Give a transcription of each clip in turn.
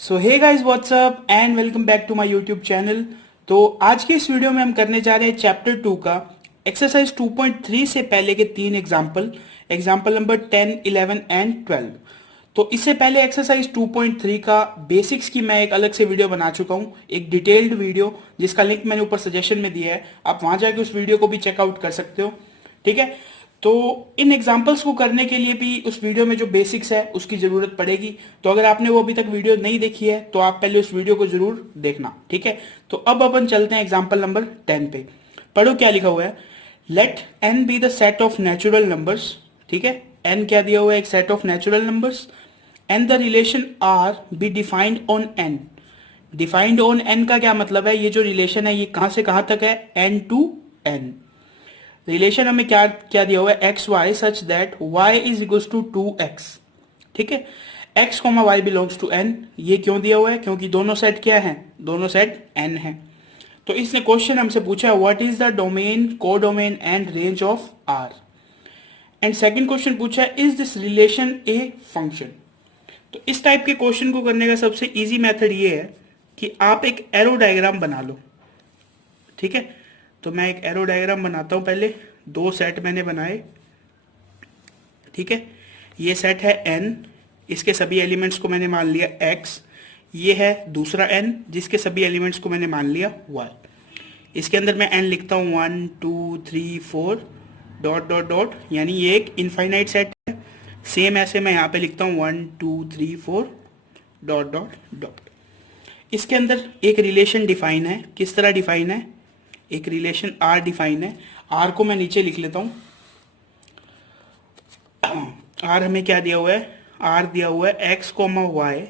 So hey guys what's up and welcome back to my YouTube channel. तो आज की इस वीडियो में हम करने जा रहे हैं चैप्टर 2 का एक्सरसाइज 2.3 से पहले के तीन एग्जाम्पल नंबर 10, 11 एंड 12। तो इससे पहले एक्सरसाइज 2.3 का बेसिक्स की मैं एक अलग से वीडियो बना चुका हूँ, एक डिटेल्ड वीडियो जिसका लिंक मैंने ऊपर सजेशन में दिया है। आप वहां जाके उस वीडियो को भी चेकआउट कर सकते हो। ठीक है, तो इन एग्जाम्पल्स को करने के लिए भी उस वीडियो में जो बेसिक्स है उसकी ज़रूरत पड़ेगी। तो अगर आपने वो अभी तक वीडियो नहीं देखी है तो आप पहले उस वीडियो को ज़रूर देखना। ठीक है, तो अब अपन चलते हैं एग्जाम्पल नंबर 10 पे। पढ़ो क्या लिखा हुआ है। Let N be the set of natural numbers. ठीक है, एन क्या दिया हुआ है, एक set of natural numbers and the relation R be defined on N. Defined on N का क्या मतलब है, ये जो रिलेशन है ये कहां से कहां तक है, एन टू एन। रिलेशन हमें क्या क्या दिया हुआ है, X Y such that Y is equals to 2x। ठीक है, X comma Y belongs to N. ये क्यों दिया हुआ है, क्योंकि दोनों सेट क्या है, दोनों सेट एन है। तो इसने क्वेश्चन हमसे पूछा what is the domain, codomain and range of R. And second question पूछा is this relation a function. तो इस टाइप के क्वेश्चन को करने का सबसे इजी मेथड ये है कि आप एक एरो डायग्राम बना लो। ठीक है, तो मैं एक एरो डायग्राम बनाता हूं। पहले दो सेट मैंने बनाए। ठीक है, ये सेट है n, इसके सभी एलिमेंट्स को मैंने मान लिया x। ये है दूसरा n जिसके सभी एलिमेंट्स को मैंने मान लिया y। इसके अंदर मैं n लिखता हूँ 1 2 3 4 डॉट डॉट डॉट, यानी ये एक इनफाइनाइट सेट है। सेम ऐसे मैं यहाँ पे लिखता हूँ 1 2 3 4 डॉट डॉट डॉट। इसके अंदर एक रिलेशन डिफाइन है। किस तरह डिफाइन है, एक रिलेशन r डिफाइन है। r को मैं नीचे लिख लेता हूँ। आर हमें क्या दिया हुआ है, आर दिया हुआ है X comma Y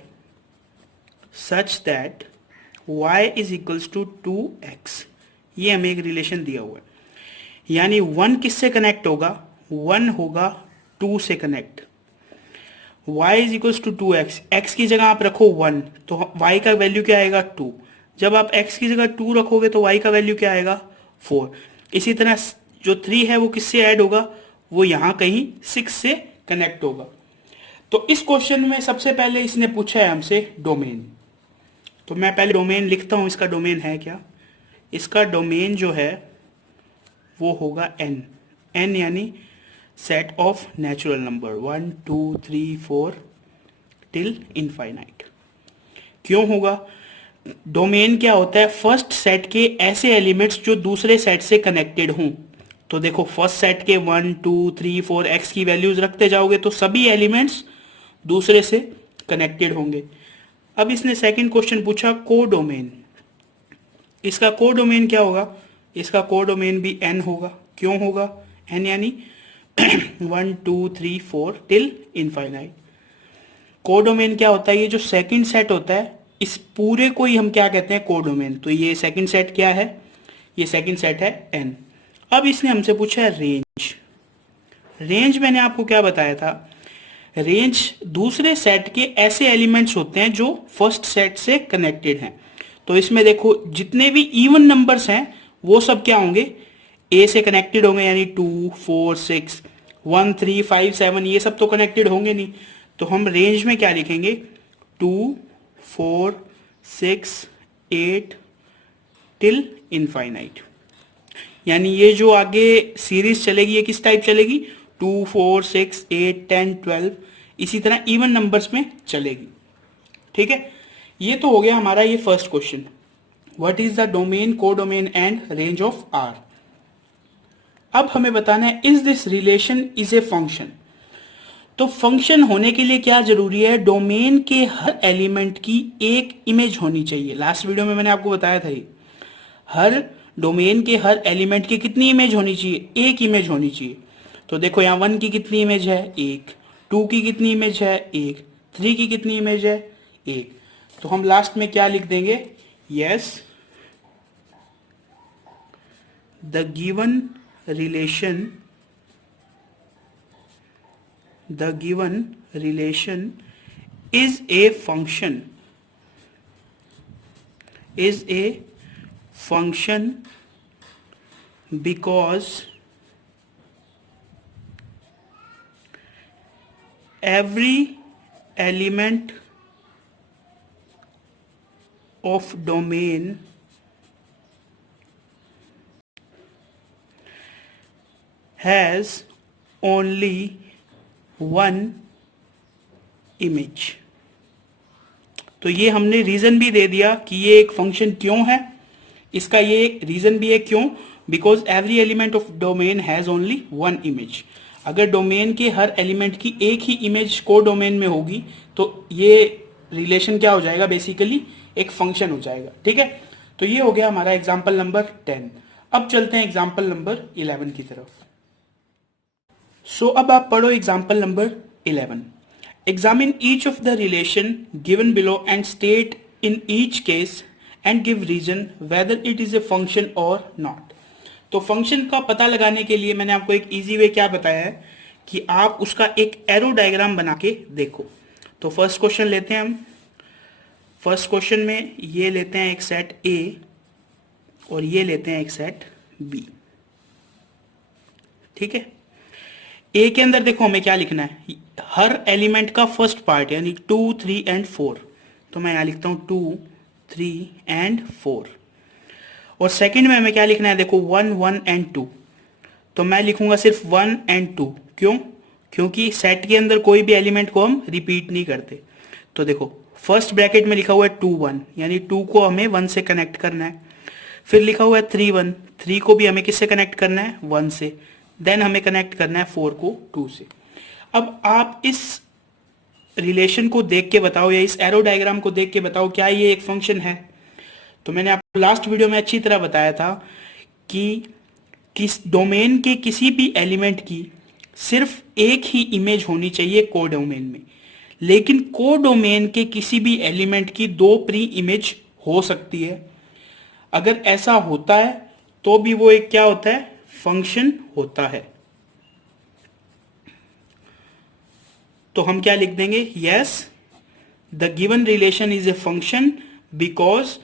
such that Y is equals to 2x। ये हमें एक रिलेशन दिया हुआ है, यानी 1 किससे कनेक्ट होगा, 1 होगा 2 से connect. y is equals to 2x, x की जगह आप रखो 1 तो y का वैल्यू क्या आएगा 2। जब आप x की जगह 2 रखोगे तो y का वैल्यू क्या आएगा 4। इसी तरह जो 3 है वो किससे ऐड होगा, वो यहां कहीं 6 से कनेक्ट होगा। तो इस क्वेश्चन में सबसे पहले इसने पूछा है हमसे डोमेन। तो मैं पहले डोमेन लिखता हूं, इसका डोमेन है क्या। इसका डोमेन जो है वो होगा एन। एन यानी set of natural number 1 2 3 4 till infinite. क्यों होगा, डोमेन क्या होता है, फर्स्ट सेट के ऐसे एलिमेंट्स जो दूसरे सेट से कनेक्टेड हों। तो देखो फर्स्ट सेट के 1 2 3 4 एक्स की वैल्यूज रखते जाओगे तो सभी एलिमेंट्स दूसरे से कनेक्टेड होंगे। अब इसने सेकंड क्वेश्चन पूछा को डोमेन। इसका को डोमेन क्या होगा, इसका को डोमेन भी एन होगा। क्यों होगा, एन यानी 1 2 3 4 टिल इनफाइनाइट। कोडोमेन क्या होता है, ये जो सेकंड सेट होता है इस पूरे को ही हम क्या कहते हैं, कोडोमेन। तो ये सेकंड सेट क्या है, ये सेकंड सेट है एन। अब इसने हमसे पूछा है रेंज। रेंज मैंने आपको क्या बताया था, रेंज दूसरे सेट के ऐसे एलिमेंट्स होते हैं जो फर्स्ट सेट से कनेक्टेड हैं। तो इसमें देखो जितने भी इवन नंबर्स हैं वो सब क्या होंगे, ए से कनेक्टेड होंगे, यानी 2 4 6 1 3 5 7, ये सब तो कनेक्टेड होंगे नहीं। तो हम रेंज में क्या लिखेंगे, 2 4 6 8 टिल इनफाइनाइट। यानी ये जो आगे सीरीज चलेगी ये किस टाइप चलेगी, 2 4 6 8 10 12, इसी तरह इवन नंबर्स में चलेगी। ठीक है, ये तो हो गया हमारा ये first question, what is the domain, codomain and range of R. अब हमें बताना है is this relation is a function. तो फंक्शन होने के लिए क्या जरूरी है, डोमेन के हर एलिमेंट की एक इमेज होनी चाहिए। लास्ट वीडियो में मैंने आपको बताया था ये, हर डोमेन के हर एलिमेंट की कितनी इमेज होनी चाहिए, एक इमेज होनी चाहिए। तो देखो यहाँ 1 की कितनी इमेज है, एक। 2 की कितनी इमेज है, एक। 3 की कितनी इमेज है, एक। तो हम लास्ट में क्या लिख देंगे, yes the given relation, the given relation is a function, is a function because every element of domain has only one image। तो ये हमने रीजन भी दे दिया कि ये एक फंक्शन क्यों है, इसका ये रीजन भी है क्यों, because every element of domain has only one image. अगर डोमेन के हर एलिमेंट की एक ही इमेज को डोमेन में होगी तो ये रिलेशन क्या हो जाएगा, बेसिकली एक फंक्शन हो जाएगा। ठीक है, तो ये हो गया हमारा एग्जाम्पल नंबर 10। अब चलते हैं एग्जाम्पल नंबर 11 की तरफ। अब आप पढ़ो example number 11। Examine each of the relation given below and state in each case and give reason whether it is a function or not। तो फंक्शन का पता लगाने के लिए मैंने आपको एक इजी वे क्या बताया है कि आप उसका एक एरो डायग्राम बना के देखो। तो फर्स्ट क्वेश्चन लेते हैं हम। फर्स्ट क्वेश्चन में ये लेते हैं एक सेट ए और ये लेते हैं एक सेट बी। ठीक है, ए के अंदर देखो हमें क्या लिखना है, हर एलिमेंट का फर्स्ट पार्ट यानी 2, 3 एंड 4। तो मैं यहां लिखता हूं 2, 3 एंड 4। और सेकंड में हमें क्या लिखना है, देखो 1, 1 एंड 2। तो मैं लिखूंगा सिर्फ 1 एंड 2। क्यों? क्योंकि सेट के अंदर कोई भी एलिमेंट को हम रिपीट नहीं करते। तो देखो फर्स्ट ब्रैकेट में लिखा हुआ है 2, 1 यानी 2 को हमें 1 से कनेक्ट करना है। फिर लिखा हुआ है 3, 1, 3 को भी हमें किससे कनेक्ट करना है, 1 से। देन हमें कनेक्ट करना है 4 को 2 से। अब आप इस रिलेशन को देख के बताओ या इस एरो डायग्राम को देख के बताओ क्या ये एक फंक्शन है। तो मैंने आपको लास्ट वीडियो में अच्छी तरह बताया था कि किस डोमेन के किसी भी एलिमेंट की सिर्फ एक ही इमेज होनी चाहिए कोडोमेन में, लेकिन कोडोमेन के किसी भी एलिमेंट की 2 प्री इमेज हो सकती है। अगर ऐसा होता है तो भी वो एक क्या होता है, फंक्शन होता है। तो हम क्या लिख देंगे, yes the given relation is a function because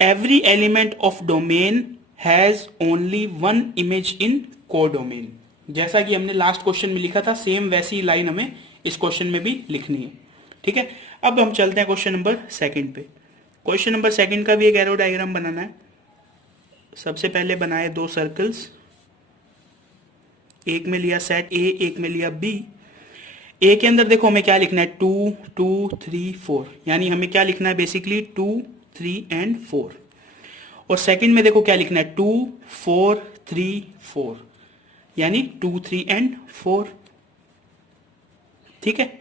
every element of domain has only one image in codomain. जैसा कि हमने लास्ट क्वेश्चन में लिखा था सेम वैसी लाइन हमें इस क्वेश्चन में भी लिखनी है। ठीक है, अब हम चलते हैं क्वेश्चन नंबर 2 पे। क्वेश्चन नंबर 2 का भी एक एरो डायग्राम बनाना है। सबसे पहले बनाए 2 सर्कल्स, एक में लिया सेट ए, एक में लिया बी। ए के अंदर देखो हमें क्या लिखना है, 2, 2, 3, 4 यानी हमें क्या लिखना है बेसिकली 2, 3 एंड 4। और सेकंड में देखो क्या लिखना है 2, 4, 3, 4 यानी 2, 3 एंड 4। ठीक है,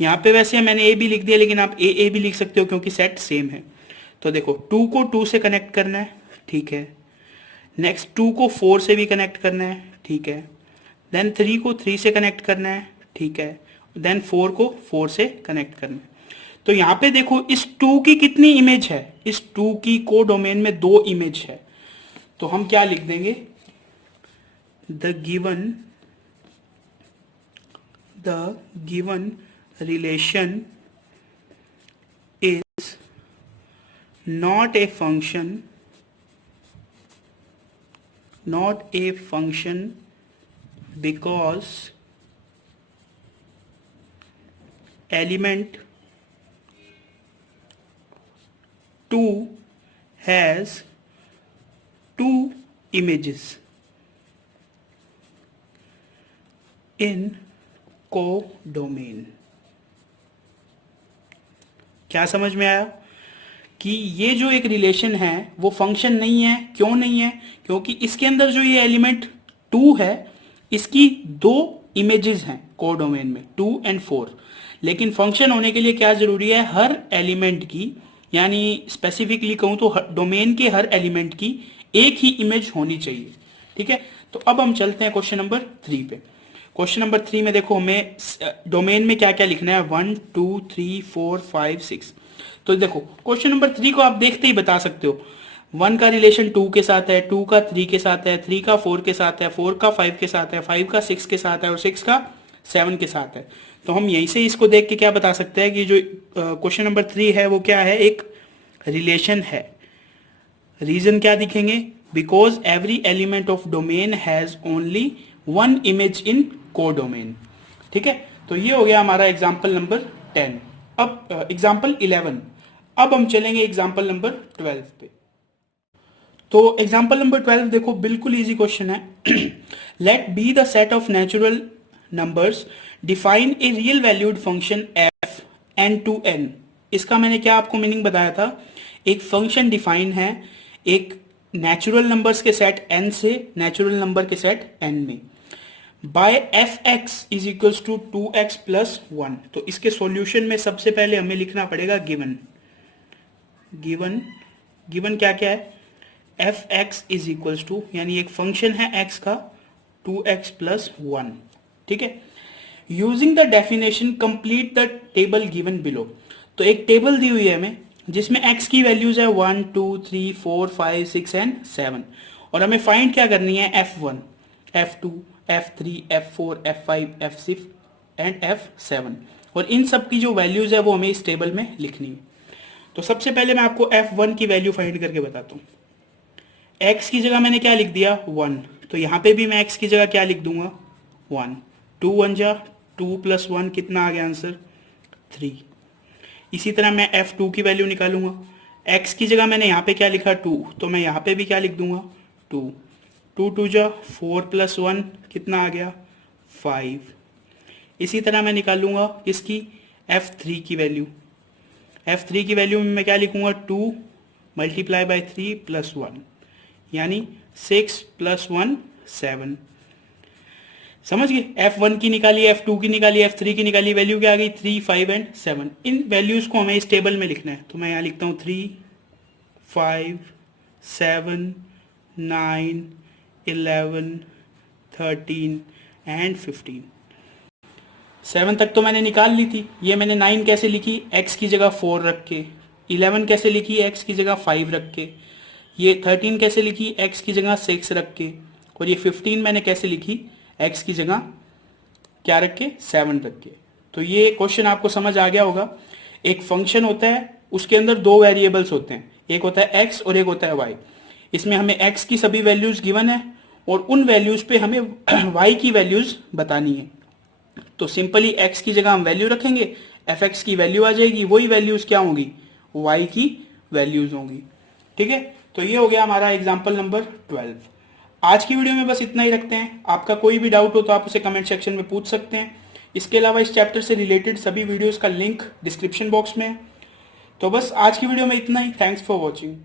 यहां पे वैसे मैंने ए भी लिख दिया लेकिन आप ए भी लिख सकते हो क्योंकि सेट सेम है। तो देखो 2 को 2 से कनेक्ट करना है, ठीक है। नेक्स्ट 2 को 4 से भी कनेक्ट करना है, ठीक है। देन 3 को 3 से कनेक्ट करना है, ठीक है। देन 4 को 4 से कनेक्ट करना है। तो यहां पे देखो इस 2 की कितनी इमेज है, इस 2 की कोडोमेन में 2 इमेज है। तो हम क्या लिख देंगे, the given relation is not a function because element 2 has 2 images in codomain। क्या समझ में आया कि ये जो एक रिलेशन है वो फंक्शन नहीं है। क्यों नहीं है? क्योंकि इसके अंदर जो ये एलिमेंट 2 है इसकी 2 इमेजेस हैं कोडोमेन में, 2 एंड 4। लेकिन फंक्शन होने के लिए क्या जरूरी है, हर एलिमेंट की, यानी स्पेसिफिकली कहूं तो डोमेन के हर एलिमेंट की एक ही इमेज होनी चाहिए। ठीक है, तो अब हम चलते हैं क्वेश्चन नंबर 3 पे। क्वेश्चन नंबर 3 में देखो हमें डोमेन में क्या क्या लिखना है, 1, 2, 3, 4, 5, 6। तो देखो क्वेश्चन नंबर 3 को आप देखते ही बता सकते हो 1 का रिलेशन 2 के साथ है, 2 का 3 के साथ है, 3 का 4 के साथ है, 4 का 5 के साथ है, 5 का 6 के साथ है और 6 का 7 के साथ है। तो हम यहीं से इसको देख के क्या बता सकते हैं कि जो क्वेश्चन नंबर 3 है वो क्या है, एक रिलेशन है। रीजन क्या दिखेंगे, because every element of domain has only one image in codomain. ठीक है, तो ये हो गया हमारा एग्जाम्पल नंबर 10। अब एग्जाम्पल 11। अब हम चलेंगे एग्जाम्पल नंबर 12 पे। तो एग्जाम्पल नंबर 12 देखो, बिल्कुल इजी क्वेश्चन है। Let be the set of natural numbers define a real valued function F N to N. इसका मैंने क्या आपको मीनिंग बताया था, एक फंक्शन डिफाइन है एक नेचुरल नंबर्स के सेट n से नेचुरल नंबर के सेट n में, by f x is equals to 2x plus 1। तो इसके सॉल्यूशन में सबसे पहले हमें लिखना पड़ेगा गिवन। गिवन क्या क्या है, f x is equals to, यानी एक फंक्शन है x का 2x प्लस 1, ठीक है। Using the definition complete the table given below. तो एक टेबल दी हुई है हमें जिसमें x की वैल्यूज है 1 2 3 4 5 6 एंड 7, और हमें फाइंड क्या करनी है, f1 f2 f3 f4 f5 f6 and f7, और इन सब की जो वैल्यूज है वो हमें इस टेबल में लिखनी है। तो सबसे पहले मैं आपको f1 की वैल्यू फाइंड करके बताता हूँ। x की जगह मैंने क्या लिख दिया 1, तो यहाँ पे भी मैं x की जगह क्या लिख दूंगा 1, 2 1 जा 2 प्लस 1 कितना आ गया आंसर 3। इसी तरह मैं f2 की वैल्यू निकालूंगा, x की जगह मैंने यहाँ पे क्या लिखा 2, तो मैं यहाँ पे भी क्या लिख दूंगा 2, 2 2 जा 4 प्लस 1 कितना आ गया 5। इसी तरह मैं निकालूंगा इसकी f3 की वैल्यू, f3 की वैल्यू में मैं क्या लिखूंगा 2 मल्टीप्लाई बाई 3 प्लस 1, यानी 6 प्लस 1 7। समझ गए, f1 की निकाली, f2 की निकाली, f3 की निकाली, वैल्यू क्या आ गई 3 5 एंड 7। इन वैल्यूज को हमें इस टेबल में लिखना है, तो मैं यहाँ लिखता हूँ 3 5 7 9 11 13 एंड 15। 7 तक तो मैंने निकाल ली थी। ये मैंने 9 कैसे लिखी, x की जगह 4 रख के। 11 कैसे लिखी, x की जगह 5 रख के। ये 13 कैसे लिखी, x की जगह 6 रख के। और ये 15 मैंने कैसे लिखी, x की जगह क्या रख के 7 रख के। तो ये क्वेश्चन आपको समझ आ गया होगा। एक फंक्शन होता है, उसके अंदर दो वेरिएबल्स होते हैं, एक होता है x और एक होता है y। इसमें हमें x की सभी वैल्यूज गिवन है और उन वैल्यूज पे हमें y की वैल्यूज बतानी है। तो सिंपली x की जगह हम वैल्यू रखेंगे, fx की वैल्यू आ जाएगी, वही वैल्यूज क्या होंगी y की वैल्यूज होंगी, ठीक है। तो ये हो गया हमारा एग्जाम्पल नंबर 12। आज की वीडियो में बस इतना ही रखते हैं। आपका कोई भी डाउट हो तो आप उसे कमेंट सेक्शन में पूछ सकते हैं। इसके अलावा इस चैप्टर से रिलेटेड सभी वीडियोस का लिंक डिस्क्रिप्शन बॉक्स में है। तो बस आज की वीडियो में इतना ही। Thanks for watching.